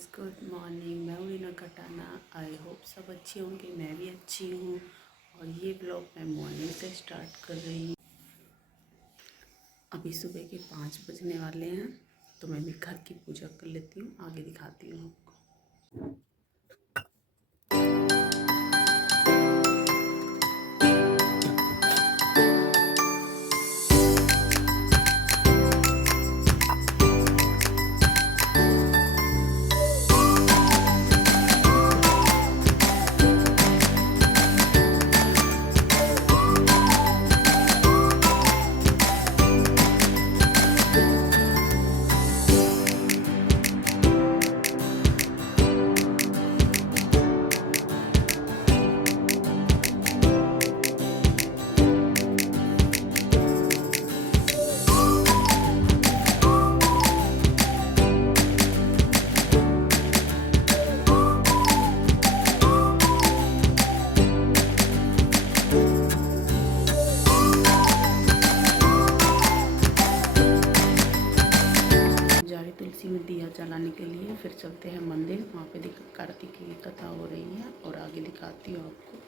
Guys, good morning. मैं हूँ रीना कटाना। आई होप सब अच्छे होंगे, मैं भी अच्छी हूँ। और ये ब्लॉग मैं मॉर्निंग से स्टार्ट कर रही हूँ। अभी सुबह के 5 बजने वाले हैं, तो मैं भी घर की पूजा कर लेती हूँ, आगे दिखाती हूँ आपको। तुलसी में दिया जलाने के लिए फिर चलते हैं मंदिर। वहाँ पे कार्तिक की कथा हो रही है और आगे दिखाती हूँ आपको।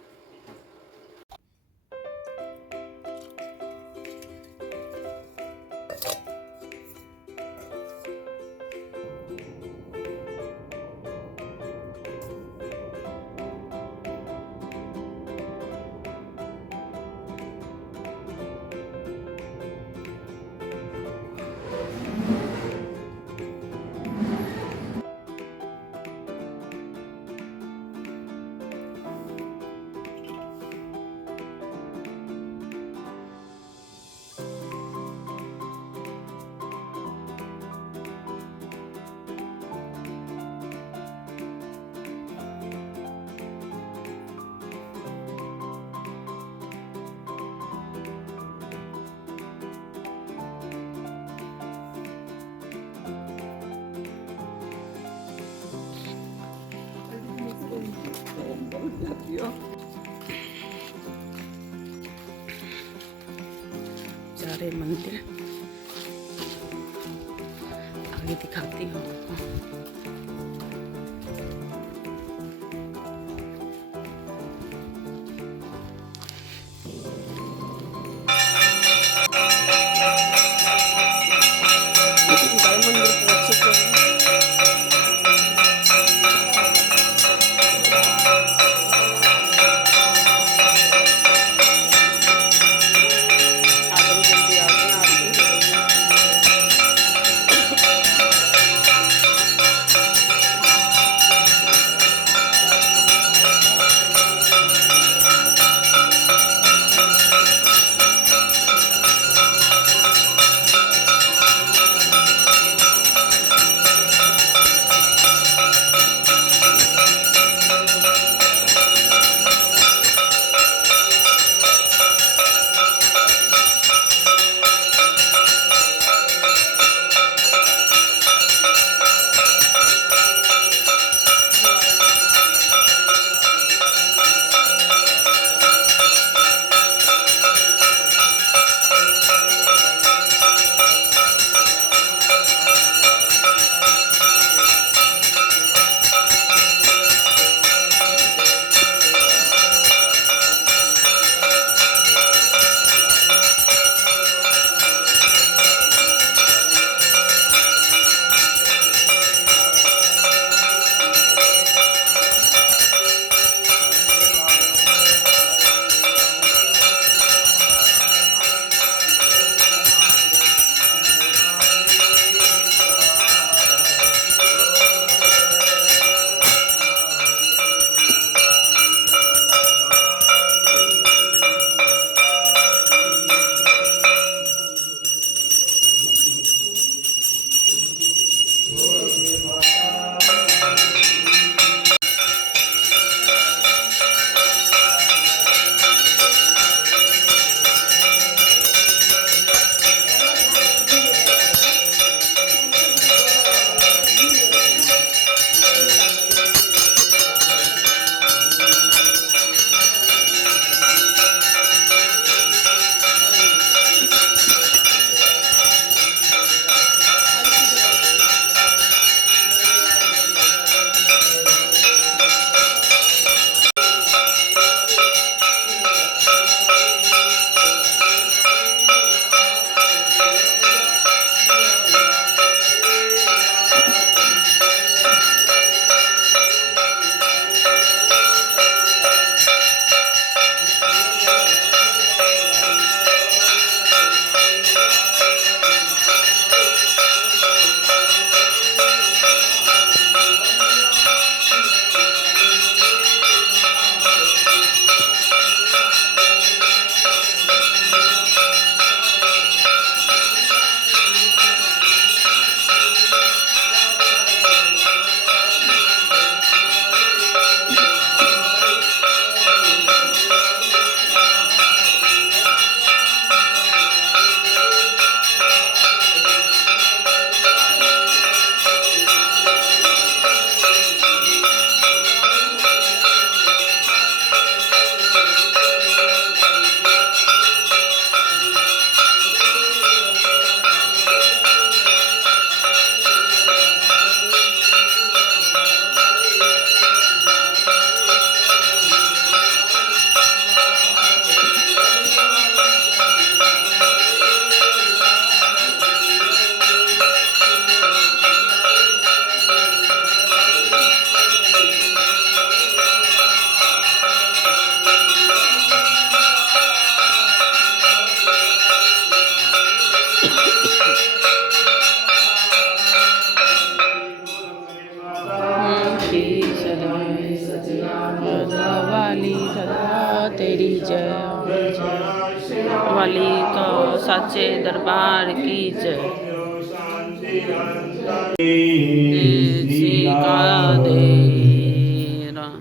जा रहे मंदिर, आगे दिखाती हूँ आपको। जल्दी आ गए। की सदा वाली सदा तेरी जय वाली का साचे दरबार की जय। श्री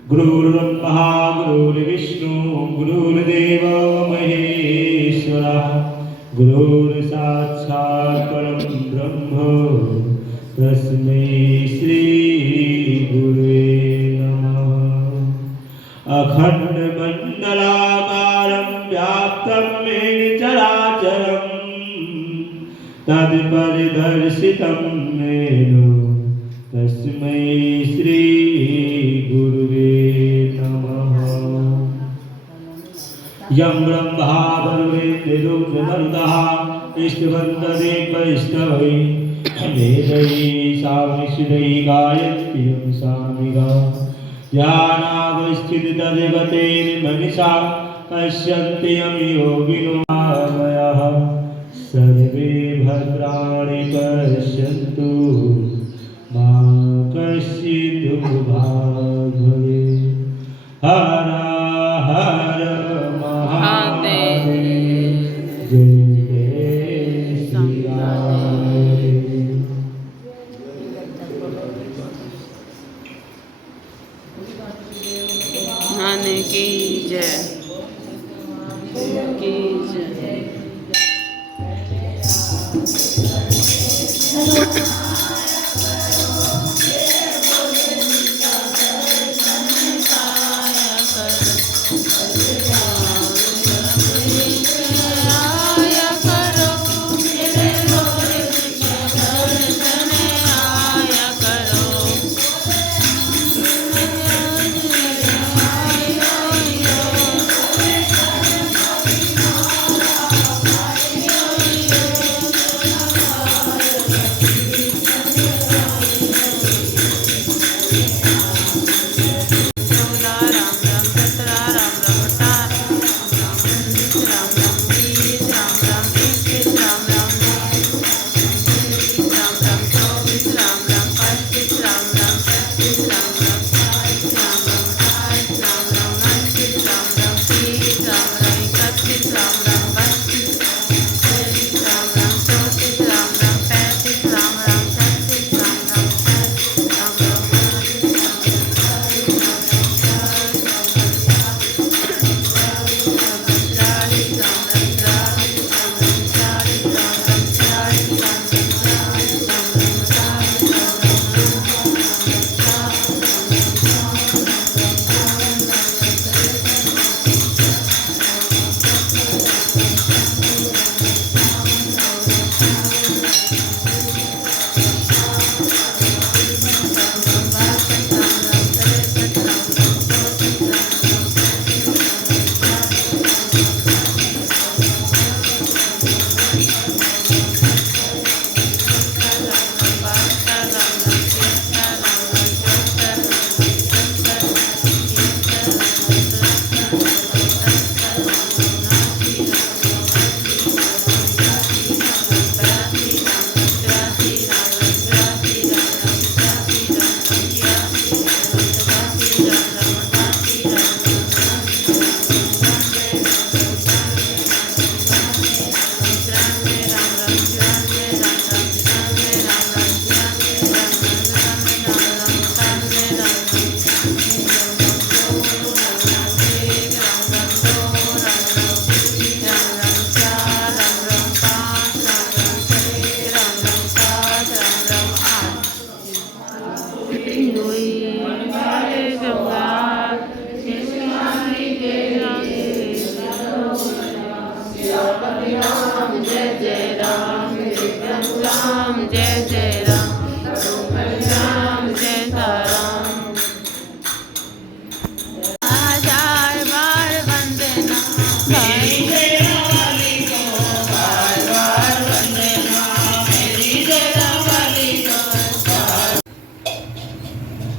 गुरुर्ब्रह्मा गुरुर्विष्णु गुरुर्देव महेश्वरः गुरुर्साक्षात् परं ब्रह्म तस्मै श्री गुरुवे नमः। अखण्डमण्डलाकारं व्याप्तं येन चराचरं तत्परिदर्शितं येन तस्मै श्री गुरुवे नमः। यं ब्रह्मा वरुणेन्द्रो मरुतः इष्टवन्तदेव वैष्णवै वेदैः साविष्टैः गायन्त्यं सामिगा ध्यानावस्थितदेवतेर्मनिषा पश्यन्ति यं योगिनो मामयः सर्वे भद्राणि पश्यन्तु मा कश्चित् दुःखभाग् भवेत्। हर हर महादेव जय जय श्री राम। की जय की जय।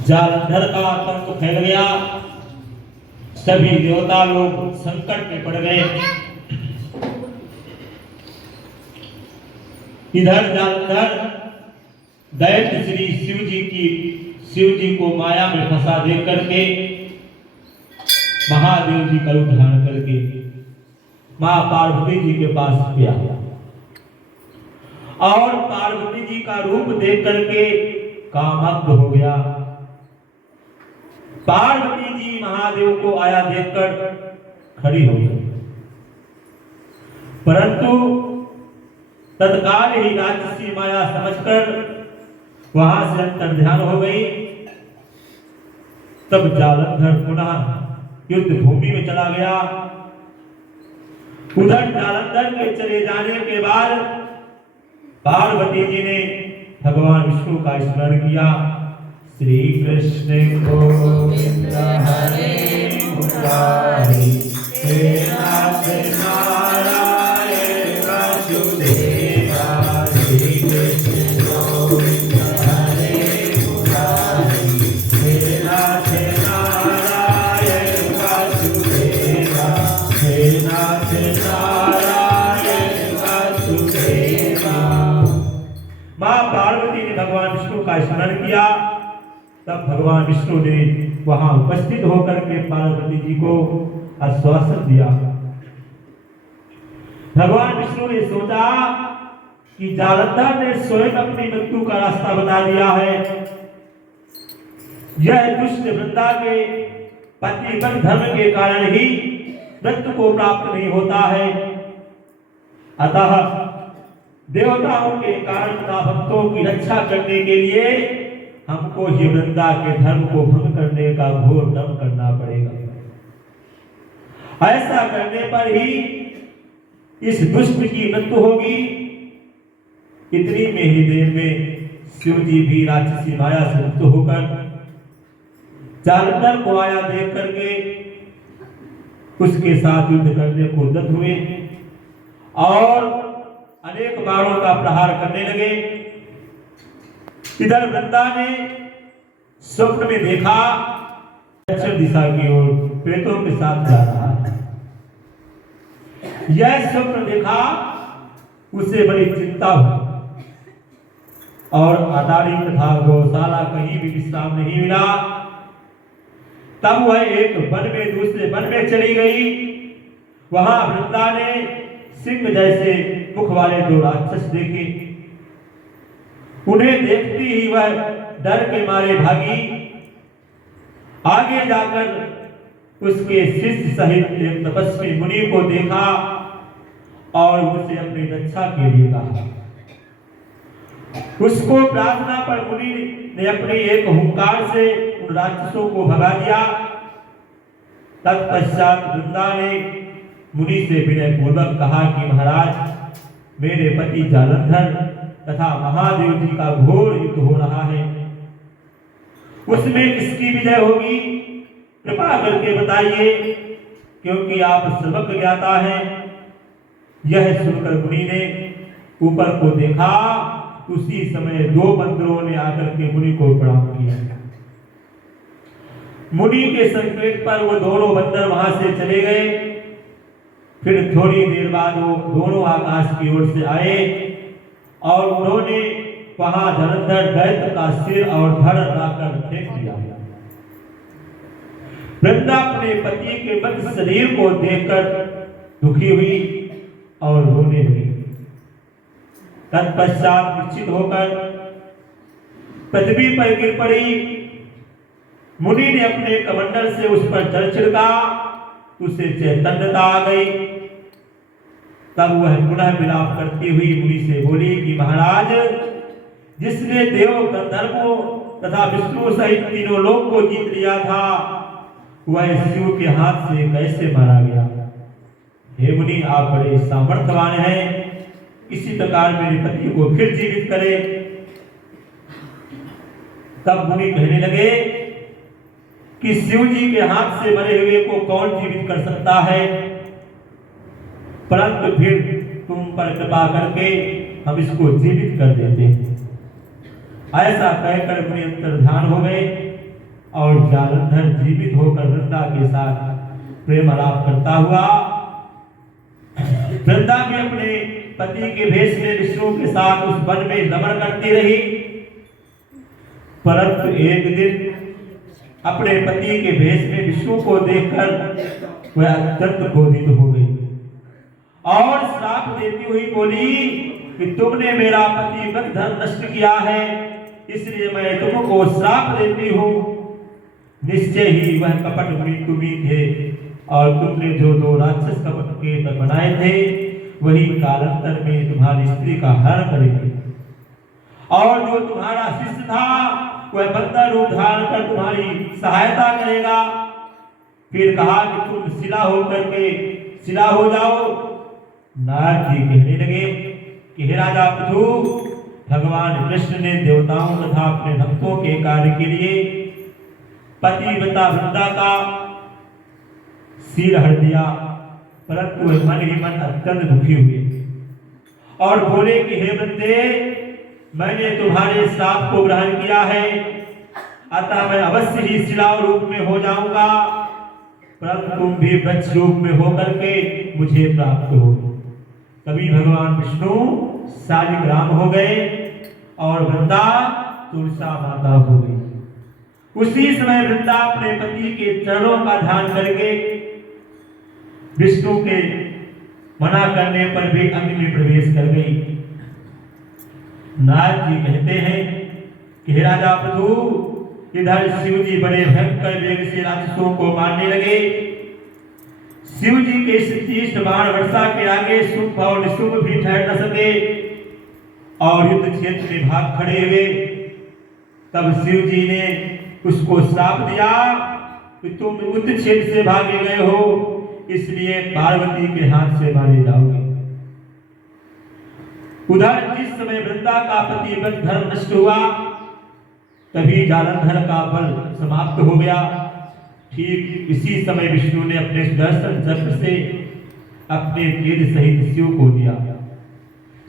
जालंधर का आतंक फैल गया, सभी देवता लोग संकट में पड़ गए। इधर जालंधर दैत्य श्री शिव जी की शिव जी को माया में फंसा देख करके महादेव जी का रूप धारण करके मां पार्वती जी के पास गया और पार्वती जी का रूप देख करके कामग्न हो गया। पार्वती जी महादेव को आया देखकर खड़ी हो गई, परंतु तत्काल ही राक्षसी माया समझकर वहां से अंतर ध्यान हो गई। तब जालंधर पुनः युद्ध भूमि में चला गया। उधर जालंधर के चले जाने के बाद पार्वती जी ने भगवान विष्णु का स्मरण किया। श्री कृष्ण गोविंद हरे मुरारी हे नाथ नारायण वासुदेवा। श्री कृष्ण गोविंद हरे मुरारी हे नाथ नारायण वासुदेवा। हे नाथ नारायण वासुदेवा। मां पार्वती ने भगवान विष्णु का स्मरण किया। तब भगवान विष्णु ने वहां उपस्थित होकर के पार्वती जी को आश्वासन दिया। भगवान विष्णु ने सोचा कि जालंधर ने स्वयं अपनी मृत्यु का रास्ता बता दिया है। यह दुष्ट वृंदा के पतिव्रत धर्म के कारण ही मृत्यु को प्राप्त नहीं होता है। अतः देवताओं के कारण तथा भक्तों की रक्षा करने के लिए हमको ही वृंदा के धर्म को भंग करने का घोर दम करना पड़ेगा। ऐसा करने पर ही इस दुष्ट की मृत्यु होगी। इतनी में ही देर में शिव जी भी राक्षसी माया से मुक्त होकर जालंधर को आया देख करके उसके साथ युद्ध करने को उद्यत हुए और अनेक बाणों का प्रहार करने लगे। इधर वृंदा ने स्वप्न में देखा दक्षिण दिशा की ओर प्रेतों के साथ जा रहा है। यह स्वप्न देखा उसे बड़ी चिंता हुई और अटारी तथा गौशाला कहीं भी विश्राम नहीं मिला। तब वह एक वन में दूसरे वन में चली गई। वहां वृंदा ने सिंह जैसे मुख वाले दो राक्षस देखे। उन्हें देखती ही वह डर के मारे भागी। आगे जाकर उसके शिष्य सहित एक तपस्वी मुनि को देखा और उसे अपनी रक्षा के लिए कहा। उसको प्रार्थना पर मुनि ने अपने एक हुंकार से उन राक्षसों को भगा दिया। तत्पश्चात वृंदा ने मुनि से विनय पूर्वक कहा कि महाराज, मेरे पति जालंधर तथा महादेव जी का घोर युद्ध हो रहा है। उसमें किसकी विजय होगी, कृपा करके बताइए, क्योंकि आप सर्वज्ञ ज्ञाता हैं। यह सुनकर मुनि ने ऊपर को देखा। उसी समय दो बंदरों ने आकर के मुनि को प्रणाम किया। मुनि के संकेत पर वो दोनों बंदर वहां से चले गए। फिर थोड़ी देर बाद वो दोनों आकाश की ओर से आए और उन्होंने वहां जालंधर दैत्य का सिर और धड़ लाकर फेंक दिया। वृंदा अपने पति के मृत शरीर को देखकर दुखी हुई और रोने लगी। तत्पश्चात मूर्छित होकर पृथ्वी पर गिर पड़ी। मुनि ने अपने कमंडल से उस पर जल छिड़का, उसे चैतन्यता आ गई। तब वह पुनः विलाप करती हुई मुनि से बोली कि महाराज, जिसने देव गंधर्वों तथा विष्णु सहित तीनों लोक को जीत लिया था, वह शिव के हाथ से कैसे मारा गया? हे मुनि, आप बड़े सामर्थ्यवान हैं, किसी प्रकार मेरे पति को फिर जीवित करें। तब मुनि कहने लगे कि शिव जी के हाथ से मरे हुए को कौन जीवित कर सकता है, परंतु फिर तुम पर कृपा करके हम इसको जीवित कर देते हैं। ऐसा कहकर मुनि अंतर्ध्यान हो गए और जालंधर जीवित होकर वृंदा के साथ प्रेम आलाप करता हुआ वृंदा भी अपने पति के भेष में विष्णु के साथ उस वन में रमण करती रही। परंतु एक दिन अपने पति के भेष में विष्णु को देखकर वह अत्यंत क्रोधित हो गई और श्राप देती हुई बोली कि तुमने मेरा पतिव्रत धर्म नष्ट किया है, इसलिए मैं तुमको श्राप देती हूँ। निश्चय ही वह कपट मुनि तुम ही थे और तुमने जो दो राक्षस कपट के बनाए थे वही कालांतर में तुम्हारी स्त्री का हरण करेंगे और जो तुम्हारा शिष्य था वह बंदर रूप धारण कर तुम्हारी सहायता करेगा। फिर कहा कि तुम शिला हो जाओ। नारद जी कहने लगे कि हे राजा पृथु, भगवान कृष्ण ने देवताओं तथा अपने भक्तों के कार्य के लिए पतिव्रता वृंदा का सिर हर दिया, परंतु वह मन ही मन अत्यंत दुखी हुए और बोले कि हे वृंदे, मैंने तुम्हारे श्राप को ग्रहण किया है, अतः मैं अवश्य ही शिला रूप में हो जाऊंगा, परंतु तुम भी वृक्ष रूप में होकर के मुझे प्राप्त हो। तभी भगवान विष्णु शालिग्राम हो गए और वृंदा तुलसा माता हो गई। उसी समय वृंदा अपने पति के चरणों का ध्यान करके विष्णु के मना करने पर भी अग्नि में प्रवेश कर गई। नारद जी कहते हैं कि हे राजा पृथु, इधर शिव जी बड़े भयंकर वेग से राक्षसों को मारने लगे। शिव जी के तीक्ष्ण बाण वर्षा के आगे सुख और निशुभ भी ठहर न सके और युद्ध क्षेत्र में भाग खड़े हुए। तब शिव जी ने उसको श्राप दिया कि तुम युद्ध क्षेत्र से भागे गए हो, इसलिए पार्वती के हाथ से मारे जाओगे। उधर जिस समय वृंदा का पतिव्रत धर्म नष्ट हुआ, तभी जालंधर का बल समाप्त हो गया। ठीक इसी समय विष्णु ने अपने सुदर्शन चक्र से अपने तेज सहित शिव को दिया।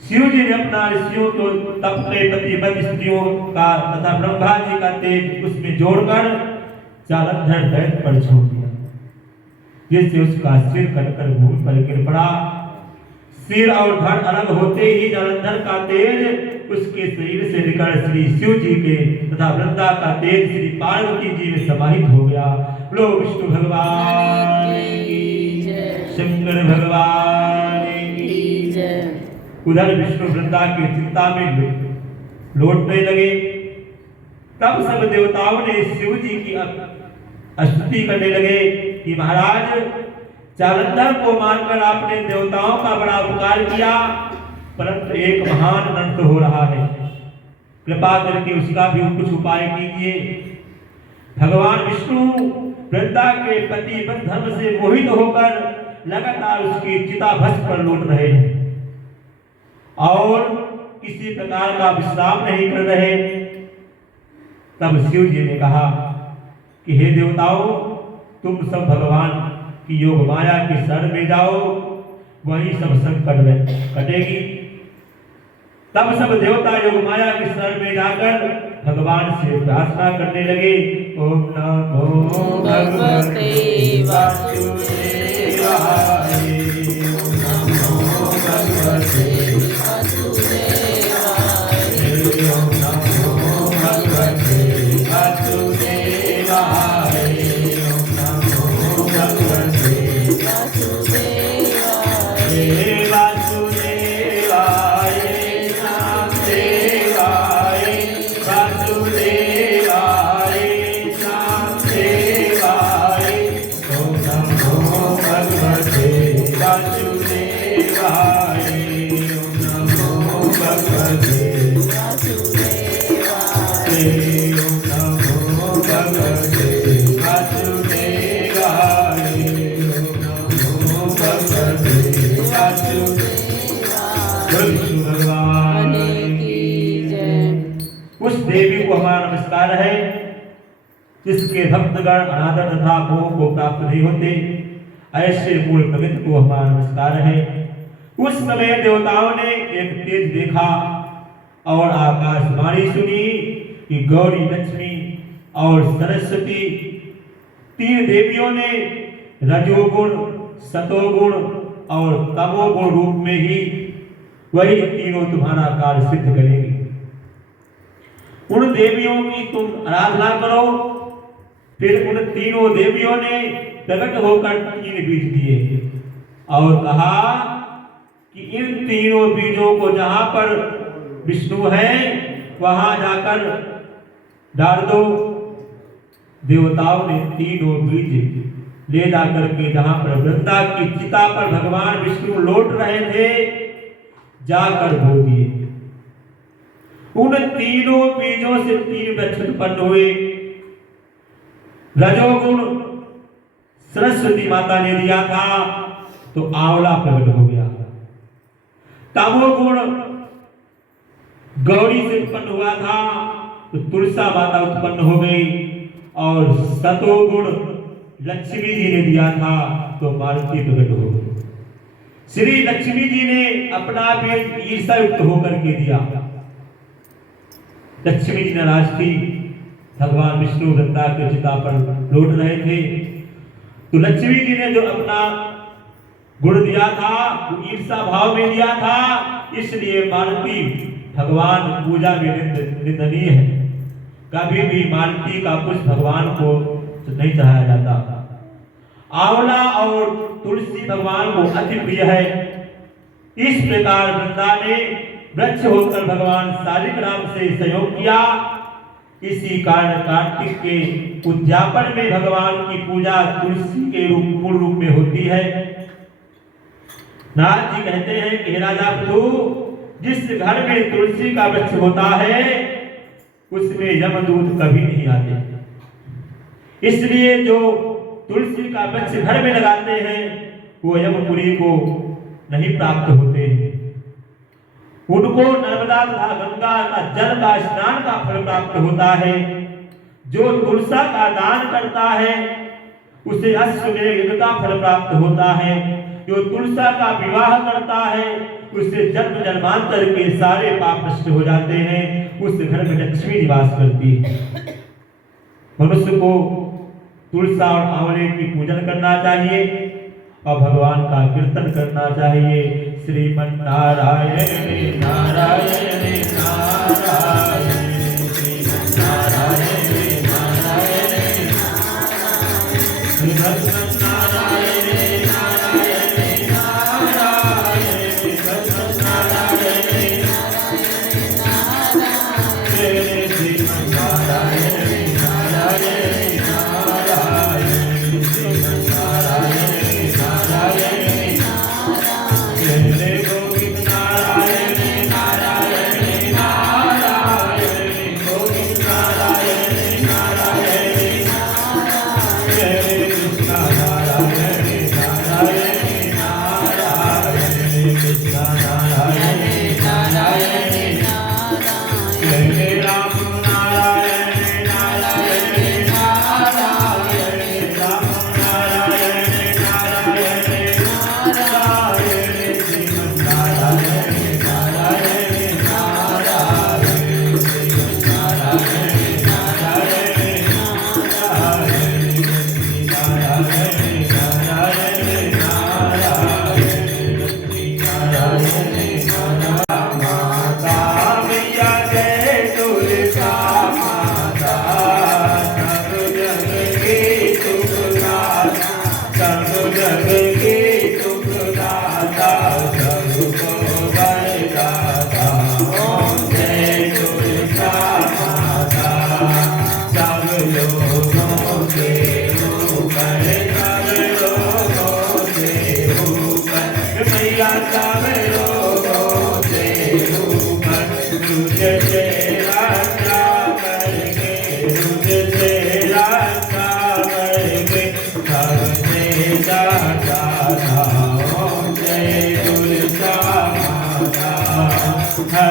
शिव जी ने अपना ऋषियों को तप के पतिव्रत स्त्रियों का तथा ब्रह्मा जी का तेज उसमें जोड़कर जालंधर दैत्य पर छोड़ दिया, जिससे उसका सिर कटकर भूमि पर गिर पड़ा। सिर और धड़ अलग होते ही जालंधर का तेज उसके शरीर से निकल श्री शिव जी के तथा वृंदा का तेज श्री पार्वती जी में समाहित हो गया। बोलो विष्णु भगवान की जय, शंकर भगवान की जय। उधर विष्णु वृंदा की चिंता में लौटने लगे। तब सब देवताओं ने शिव जी की स्तुति करने लगे कि महाराज, जालंधर को मारकर आपने देवताओं का बड़ा उपकार किया, परंतु एक महान अनर्थ हो रहा है, कृपा करके उसका भी कुछ उपाय कीजिए। भगवान विष्णु वृंदा के पतिव्रत धर्म से मोहित होकर लगातार उसकी चिता भस्म पर लौट रहे हैं और किसी प्रकार का विश्राम नहीं कर रहे। तब शिव जी ने कहा कि हे देवताओं, तुम सब भगवान की योग माया की शरण में जाओ, वही सब संकट कटेगी। तब सब देवता योग माया की शरण में जाकर भगवान से प्रार्थना करने लगे। ओम नमो भगवते वासुदेवाय, ओम नमो भगवते वासुदेवाय, ओम नमो भगवते वासुदेवाय, ओम नमो भगवते उस देवी को हमारा नमस्कार है जिसके भक्तगण अनादर तथा मोह को प्राप्त नहीं होते। ऐसे मूल प्रगति को हमारा नमस्कार है। उस समय देवताओं ने एक तेज देखा और आकाशवाणी सुनी कि गौरी, लक्ष्मी और सरस्वती तीन देवियों ने रजोगुण, सतोगुण और तमोगुण रूप में ही वही तीनों तुम्हारा कार्य सिद्ध करेंगी। उन देवियों की तुम आराधना करो। फिर उन तीनों देवियों ने प्रकट होकर 3 बीज दिए और कहा कि इन तीनों बीजों को जहां पर विष्णु है वहां जाकर डाल दो। देवताओं ने तीनों बीज ले जाकर के जहां पर वृंदा की चिता पर भगवान विष्णु लौट रहे थे जाकर बो दिए। उन तीनों बीजों से 3 वृक्ष उत्पन्न हुए। रजोगुण सरस्वती माता ने दिया था तो आंवला प्रकट हो गया। तमोगुण गौरी से उत्पन्न हुआ था तो तुलसा माता उत्पन्न हो गई। और सतोगुण लक्ष्मी जी ने दिया था तो मालती प्रकट हो गई। श्री लक्ष्मी जी ने अपना बीज ईर्षा युक्त होकर के दिया। लक्ष्मी जी नाराज थी, भगवान विष्णु वृंदा के चिता पर लौट रहे थे तो लक्ष्मी जी ने जो अपना गुण दिया था वो ईर्षा भाव में दिया था। इसलिए मालती भगवान पूजा में निंदनीय है। कभी भी मालती का पुष्प भगवान को नहीं चढ़ाया जाता। आंवला और तुलसी भगवान को अति प्रिय है। इस प्रकार वृंदा ने वृक्ष होकर भगवान शालिग्राम से सहयोग किया। इसी कारण कार्तिक के उद्यापन में भगवान की पूजा तुलसी के मूल रूप में होती है। नारद जी कहते हैं कि राजा प्रभु, जिस घर में तुलसी का वृक्ष होता है उसमें यमदूत कभी नहीं आते। इसलिए जो तुलसी का वृक्ष घर में लगाते हैं वो यमपुरी को नहीं प्राप्त होते हैं। उनको नर्मदा तथा गंगा का जल का स्नान का फल प्राप्त होता है। जो तुलसा का दान करता है उसे अश्वमेध यज्ञ का फल प्राप्त होता है। जो तुलसा का विवाह करता है उससे जन्म जन्मांतर के सारे पाप नष्ट हो जाते हैं। उस घर में लक्ष्मी निवास करती है। मनुष्य को तुलसा और आंवले की पूजन करना चाहिए और भगवान का कीर्तन करना चाहिए। श्रीमन नारायण नारायण नारायण श्रीमन नारायण नारायण श्रीमन नारायण नारायण नारायण श्रीमन नारायण श्रीमन नारायण नारायण नारायण श्रीमन नारायण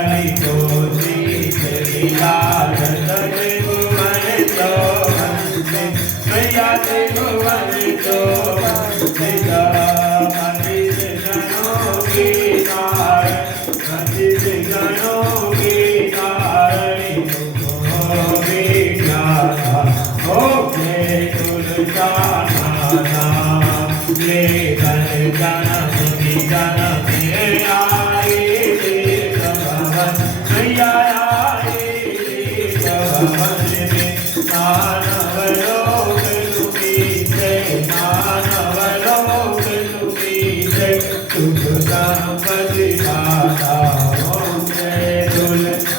हरि को मानवलोक की जय, मानवलोक की जय, शुभ गणपति दाता ओम जय तुलसी।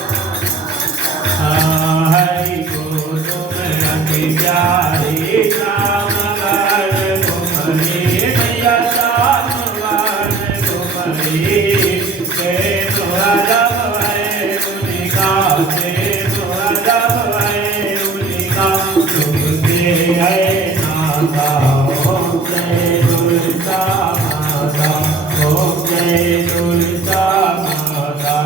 हरि को तुम रंग प्यारे श्याम गान तुम्हारे मैया श्याम गान तुम्हारे जय सुहरब है उनका जय सुहरब है उनका तुमसे है नाता ओम जय तुलसा माता ओम जय तुलसा माता।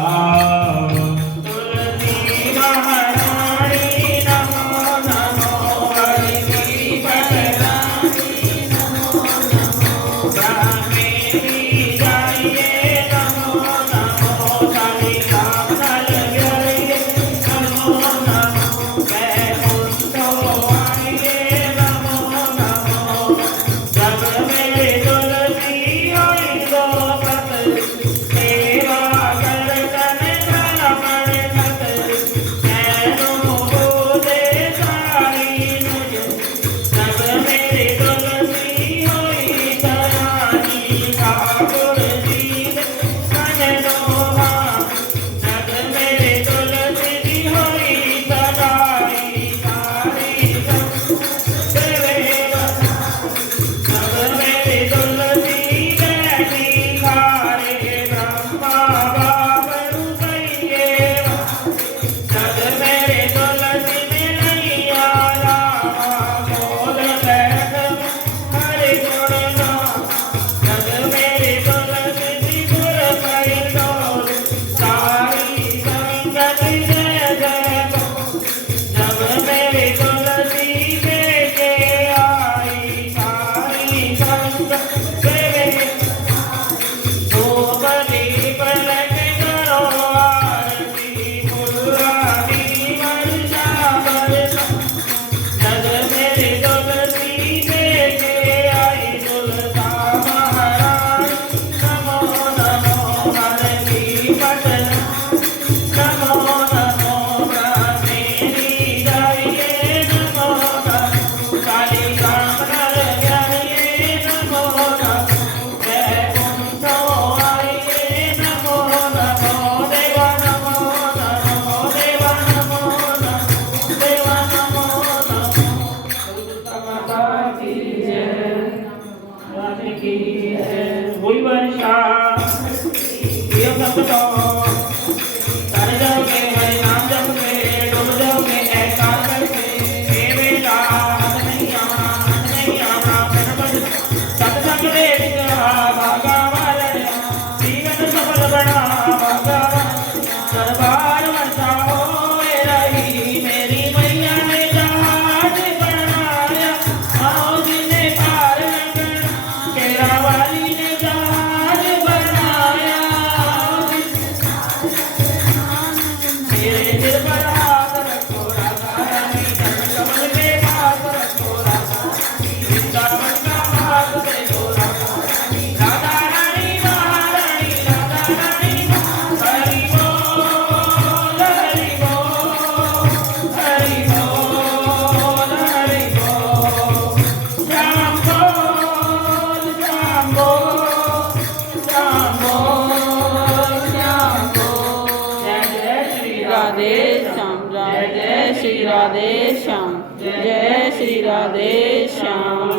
जय श्री राधे श्याम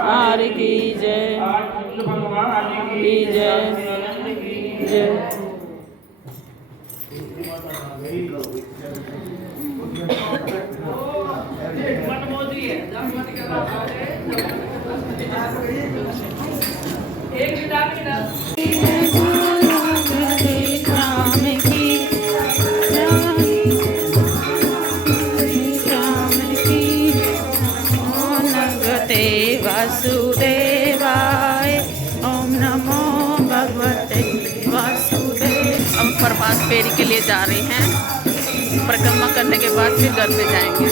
हरि की जय की जय जय। वासुदेवाय ओम नमो भगवते वासुदेव। हम प्रभात फेरी के लिए जा रहे हैं, परिक्रमा करने के बाद फिर घर पे जाएंगे।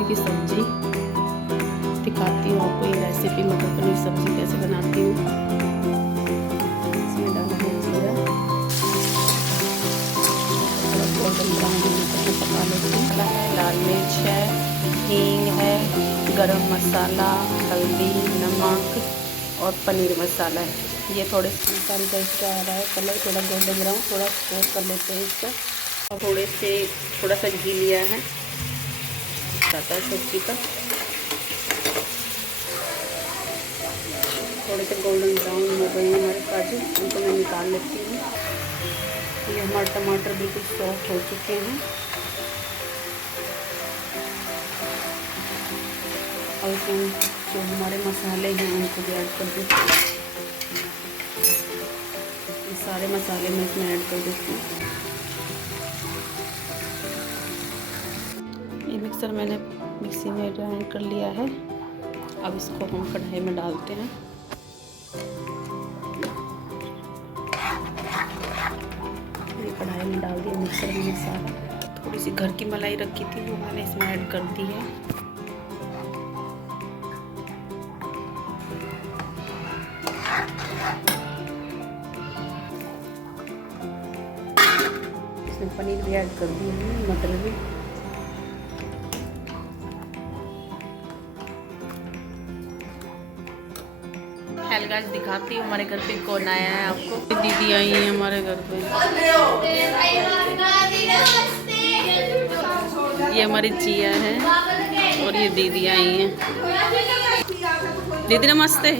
पनीर की सब्जी दिखाती हूँ आपको। ये रेसिपी मटर पनीर सब्जी कैसे बनाती हूँ। इसमें डाला है जीरा, थोड़ा गोल्डन ब्राउन होने तक मैं पका लेती हूँ। डाला है लाल मिर्च है, हींग है, गरम मसाला, हल्दी, नमक और पनीर मसाला है। ये थोड़े मसाले का इसका आ रहा है कलर थोड़ा गोल्डन ब्राउन, थोड़ा स्टोर कर लेते हैं इसको। और थोड़ा सा घी लिया है जाता है सब्जी का। थोड़े से गोल्डन ब्राउन हो गए हैं हमारे काजू, उनको मैं निकाल लेती हूँ। ये हमारे टमाटर बिल्कुल सॉफ्ट हो चुके हैं और इसमें जो हमारे मसाले हैं उनको भी ऐड कर देती हूँ। ये सारे मसाले मैं इसमें ऐड कर देती हूँ। ये मिक्सर मैंने मिक्सी में ग्राइंड कर लिया है। अब इसको हम कढ़ाई में डालते हैं। ये कढ़ाई में डाल दिया मिक्सर में मसाला। थोड़ी सी घर की मलाई रखी थी वो मैंने इसमें ऐड कर दी है। इसमें पनीर भी ऐड कर दी है, मटर भी। हेलो गाइस, दिखाती हूँ हमारे घर पे कौन आया है आपको। दीदी आई है हमारे घर पे। ये हमारी जिया है और ये दीदी आई हैं। दीदी नमस्ते।